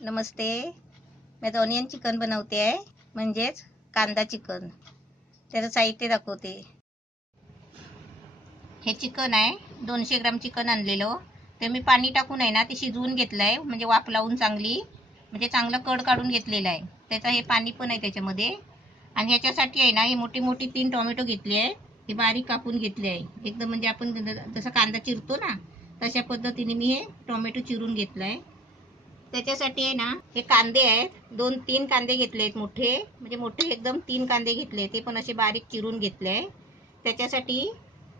नमस्ते, मी आता onion chicken बनवते आहे, म्हणजेच कांदा चिकन. त्याचं साहित्य दाखवते. हे चिकन आहे, 200 ग्राम चिकन आणलेलं. ते मी पाणी टाकून आहे ना ते शिजवून घेतलं आहे, म्हणजे वाफ लावून चांगली, म्हणजे चांगलं कड काढून घेतलेलं आहे. त्याचं हे पाणी पण आहे त्याच्यामध्ये. आणि ह्याच्यासाठी आहे ना ही मोठी मोठी 3 टोमॅटो घेतली आहे, हे बारीक कापून घेतले आहे एकदम, म्हणजे आपण जसं कांदा चिरतो ना तशा पद्धतीने मी हे टोमॅटो चिरून घेतलं आहे. त्याच्यासाठी आहे ना हे कांदे आहेत, 2-3 कांदे घेतले आहेत मोठे, म्हणजे मोठे एकदम 3 कांदे घेतले, ते पण असे बारीक चिरून घेतले आहे. त्याच्यासाठी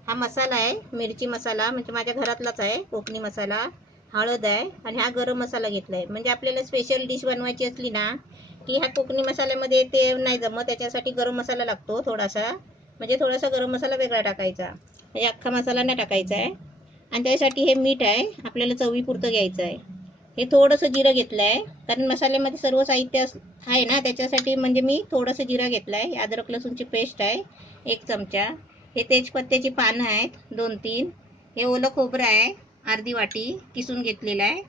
हा मसाला आहे, मिरची मसाला, म्हणजे माझ्या घरातलाच आहे, कोकणी मसाला. हळद आहे आणि हा गरम मसाला घेतलाय. म्हणजे आपल्याला स्पेशल डिश बनवायची असली ना की ह्या कोकणी मसाल्यामध्ये ते नाही जमत, त्याच्यासाठी गरम मसाला लागतो थोडासा, म्हणजे थोडासा गरम मसाला वेगळा टाकायचा, हे अख्खा मसाला नाही टाकायचा आहे. आणि त्यासाठी हे मीठ आहे, आपल्याला चवीपुरतं घ्यायचं आहे. हे थोडंसं जिरं घेतलं आहे, कारण मसाल्यामध्ये सर्व साहित्य आहे ना त्याच्यासाठी, म्हणजे मी थोडंसं जिरं घेतलं आहे. अद्रक लसूणची पेस्ट आहे 1 चमचा. हे तेजपत्त्याची पानं आहेत 2-3. हे ओलं खोबरं आहे अर्धी वाटी किसून घेतलेलं आहे.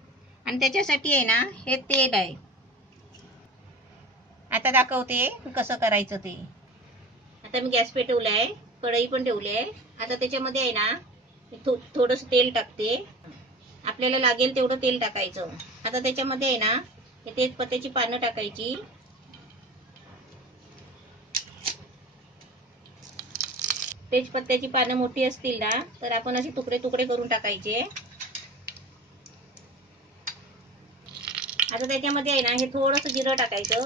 आणि त्याच्यासाठी आहे ना हे तेल आहे. आता दाखवते कसं करायचं ते. आता मी गॅस पेटवला आहे, कढई पण ठेवली आहे. आता त्याच्यामध्ये आहे ना थोडंसं तेल टाकते, आपल्याला लागेल तेवढं तेल टाकायचं. आता त्याच्यामध्ये आहे ना हे तेजपत्त्याची पानं टाकायची. तेजपत्त्याची पानं मोठी असतील ना तर आपण असे तुकडे तुकडे करून टाकायचे. आता त्याच्यामध्ये आहे ना हे थोडंसं जिरं टाकायचं.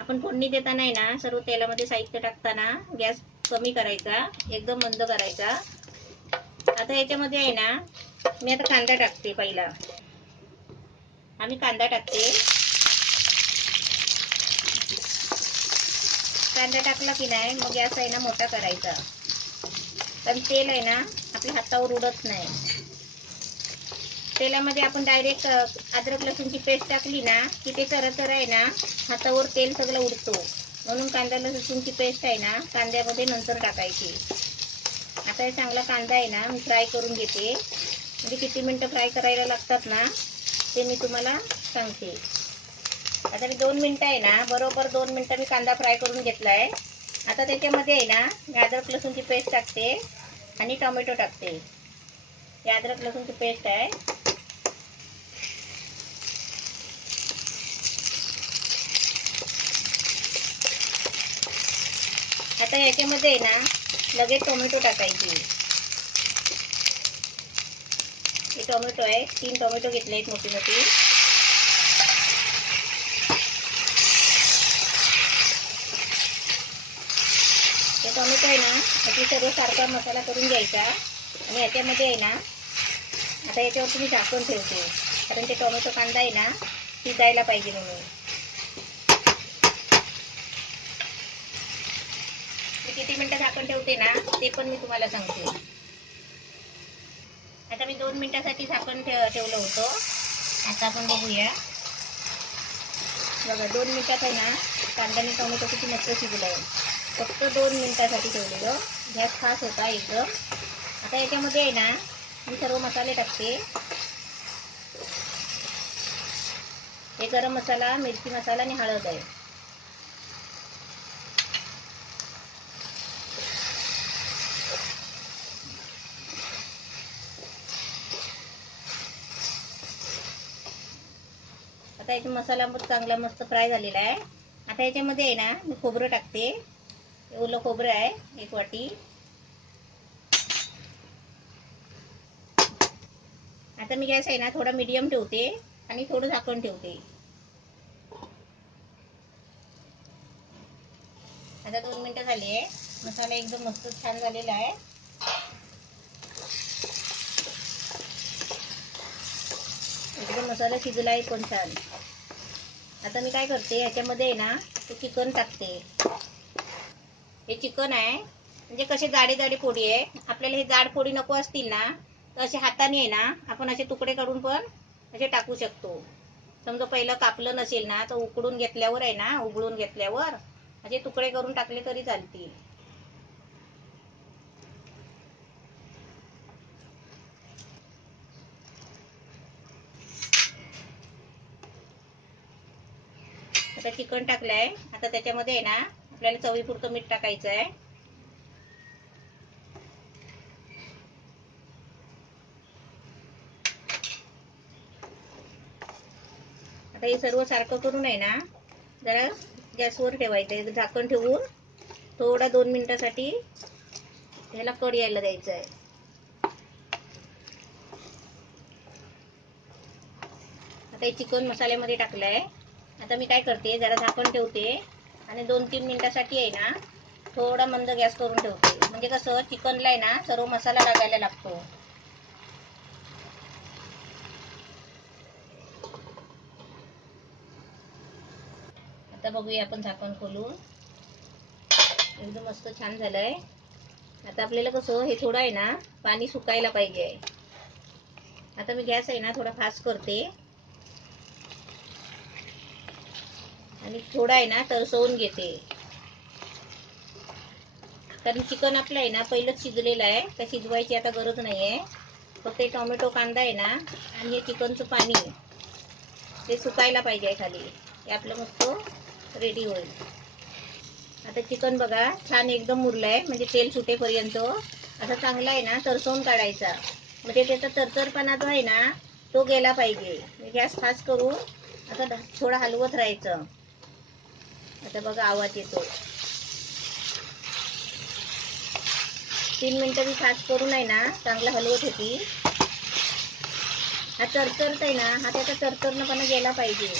आपण फोडणी देताना आहे ना सर्व तेलामध्ये साहित्य टाकताना गॅस कमी करायचा, एकदम मंद करायचा. आता याच्यामध्ये आहे ना मी आता कांदा टाकते. पहिला आम्ही कांदा टाकते. कांदा टाकला की नाही मग गॅस आहे ना मोठा करायचा, पण तेल आहे ना आपल्या हातावर उडत नाही. तेलामध्ये आपण डायरेक्ट अद्रक लसूणची पेस्ट टाकली ना की ते चरचर आहे ना हातावर तेल सगळं उडतो. म्हणून कांदा लसूणची पेस्ट आहे ना कांद्यामध्ये नंतर टाकायची. आता हे चांगला कांदा आहे ना मी फ्राय करून घेते, म्हणजे किती मिनटं फ्राय करायला लागतात ना ते मी तुम्हाला सांगते. आता मी 2 मिनटं आहे ना, बरोबर 2 मिनटं मी कांदा फ्राय करून घेतला आहे. आता त्याच्यामध्ये आहे ना मी अद्रक लसूणची पेस्ट टाकते आणि टोमॅटो टाकते. ही अद्रक लसूणची पेस्ट आहे. आता याच्यामध्ये आहे ना लगेच टोमॅटो टाकायची. हे टोमॅटो आहे, 3 टोमॅटो घेतले आहेत मोठी मोठी. हे टोमॅटो आहे ना याची सर्व सारखा मसाला करून घ्यायचा. आणि याच्यामध्ये आहे ना आता याच्यावरती मी झाकण ठेवते, कारण ते टोमॅटो कांदा आहे ना शिजायला पाहिजे म्हणून. मी किती मिनटं झाकण ठेवते ना ते पण मी तुम्हाला सांगते. आता मी 2 मिनिटासाठी झाकण ठेवलं होतं. आता आपण बघूया. बघा 2 मिनिटात आहे ना कांदा आणि टोमॅटो किती मस्त शिजलं आहे. फक्त 2 मिनिटासाठी ठेवलेलं, गॅस फास्ट होता एकदम. आता याच्यामध्ये आहे ना मी सर्व मसाले टाकते. हे गरम मसाला, मिरची मसाला आणि हळद आहे. आता याचा मसाला चांगला मस्त फ्राय झालेला आहे. आता याच्यामध्ये आहे ना मी खोबरं टाकते. ओलं खोबरं आहे 1 वाटी. आता मी गॅस आहे ना थोडा मीडियम ठेवते आणि थोडं झाकण ठेवते. आता 2 मिनिटं झाली आहे. मसाला एकदम मस्त छान झालेला आहे. एकदम मसाला शिजला आहे पण छान. आता मी काय करते याच्यामध्ये आहे ना ते चिकन टाकते. हे चिकन आहे, म्हणजे कसे जाडे जाडे फोडी आहे. आपल्याला हे जाड फोडी नको असतील ना तर असे हाताने आहे ना आपण असे तुकडे काढून पण असे टाकू शकतो. समजा पहिलं कापलं नसेल ना तर उकडून घेतल्यावर आहे ना, उघडून घेतल्यावर असे तुकडे करून टाकले तरी चालतील. आता चिकन टाकलंय. आता त्याच्यामध्ये आहे ना आपल्याला चवीपुरतं मीठ टाकायचं आहे. आता हे सर्व सारखं करून आहे ना जरा गॅसवर ठेवायचं. झाकण ठेवून थोडा 2 मिनिटासाठी ह्याला कड यायला द्यायचं आहे. आता हे चिकन मसाल्यामध्ये टाकलंय. आता मी काय करते, जरा झाकण ठेवते आणि 2-3 मिनिटासाठी आहे ना थोडा मंद गॅस करून ठेवते. म्हणजे कसं चिकनला आहे ना सर्व मसाला लागायला लागतो. आता बघूया आपण झाकण खोलून. एकदम मस्त छान झालंय. आता आपल्याला कसं हे थोडं आहे ना पाणी सुकायला पाहिजे. आता मी गॅस आहे ना थोडा फास्ट करते आणि थोडा आहे ना तरसवून घेते. कारण चिकन आपलं आहे ना पहिलंच शिजलेलं आहे, तर शिजवायची आता गरज नाहीये. फक्त टोमॅटो कांदा आहे ना आणि हे चिकनचं पाणी ते सुकायला पाहिजे खाली. हे आपलं मस्त रेडी होईल. आता चिकन बघा छान एकदम मुरलंय. म्हणजे तेल सुटेपर्यंत आता चांगला आहे ना तरसवून काढायचा. म्हणजे त्याचा तरतरपणा जो आहे ना तो गेला पाहिजे. गॅस फास्ट करून आता थोडा हलवत राहायचं. आता बघा आवाज येतो. 3 मिनिटं मी फास्ट करून आहे ना चांगला हलवत होती. हा तरतरत आहे ना, हा त्याचा तरतरणपणा गेला पाहिजे.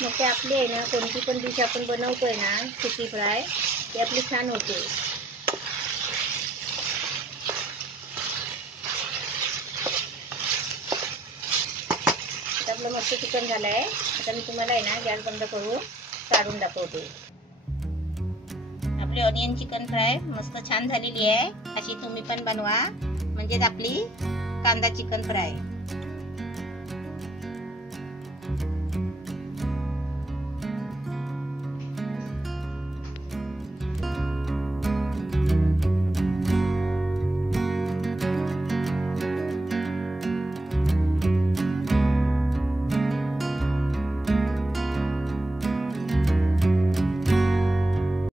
मग ते आपली आहे ना कोणती पण डिश आपण बनवतोय ना फिशी फ्राय ती आपली छान होते. आपलं मस्त चिकन झालंय. आता मी तुम्हाला आहे ना गॅस बंद करून काढून दाखवते. आपली ऑनियन चिकन फ्राय मस्त छान झालेली आहे. अशी तुम्ही पण बनवा. म्हणजेच आपली कांदा चिकन फ्राय.